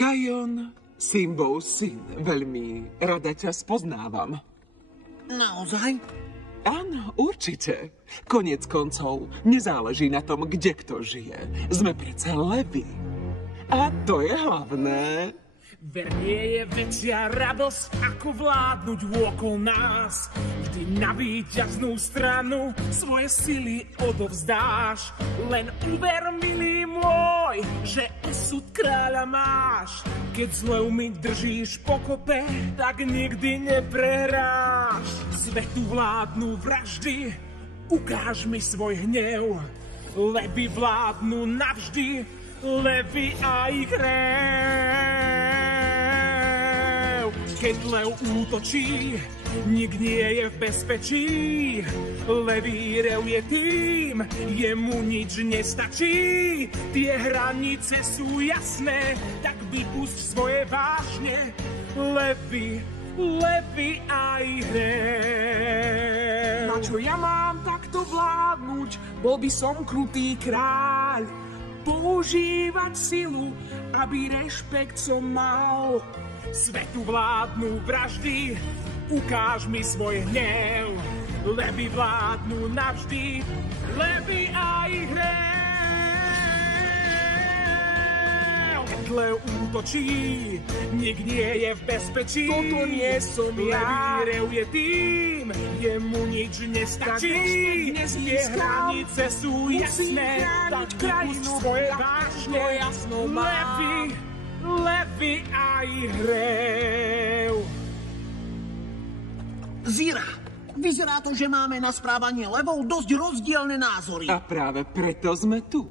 Kajon, Simbov syn, veľmi rada ťa spoznávam. Naozaj? Áno, určite. Koniec koncov, nezáleží na tom, kde kto žije. Sme predsa Levi. A to je hlavné. Ver nie je väčšia radosť, ako vládnuť okolo nás. Vždy na víťaznú stranu svoje sily odovzdáš. Len uver, milý môj, že osud kráľa máš. Keď zlou mi držíš pokope, tak nikdy neprehráš. Svetu vládnu vraždy, ukáž mi svoj hnev. Levi vládnu navždy, Levi a ich hrev. Keď lev útočí, nik nie je v bezpečí. Levý rev je tým, jemu nič nestačí. Tie hranice sú jasné, tak vypusť svoje vášne. Levi, Levi a ich hrev. Na čo ja mám takto vládnuť? Bol by som krutý kráľ. Používať silu, aby rešpekt som mal. Svetu vládnu vraždy, ukáž mi svoj hnev. Levi vládnu navždy, Levi a ich hrev. Keď lev útočí, nik nie je v bezpečí. Toto nie som ja. Levý rev je tým, jemu nič nestačí. Tie hranice sú jasné, tak vypusť svoje vášne. Levi, Levi a ich hrev. Zira, vyzerá to, že máme na správanie levov dosť rozdielne názory. A práve preto sme tu.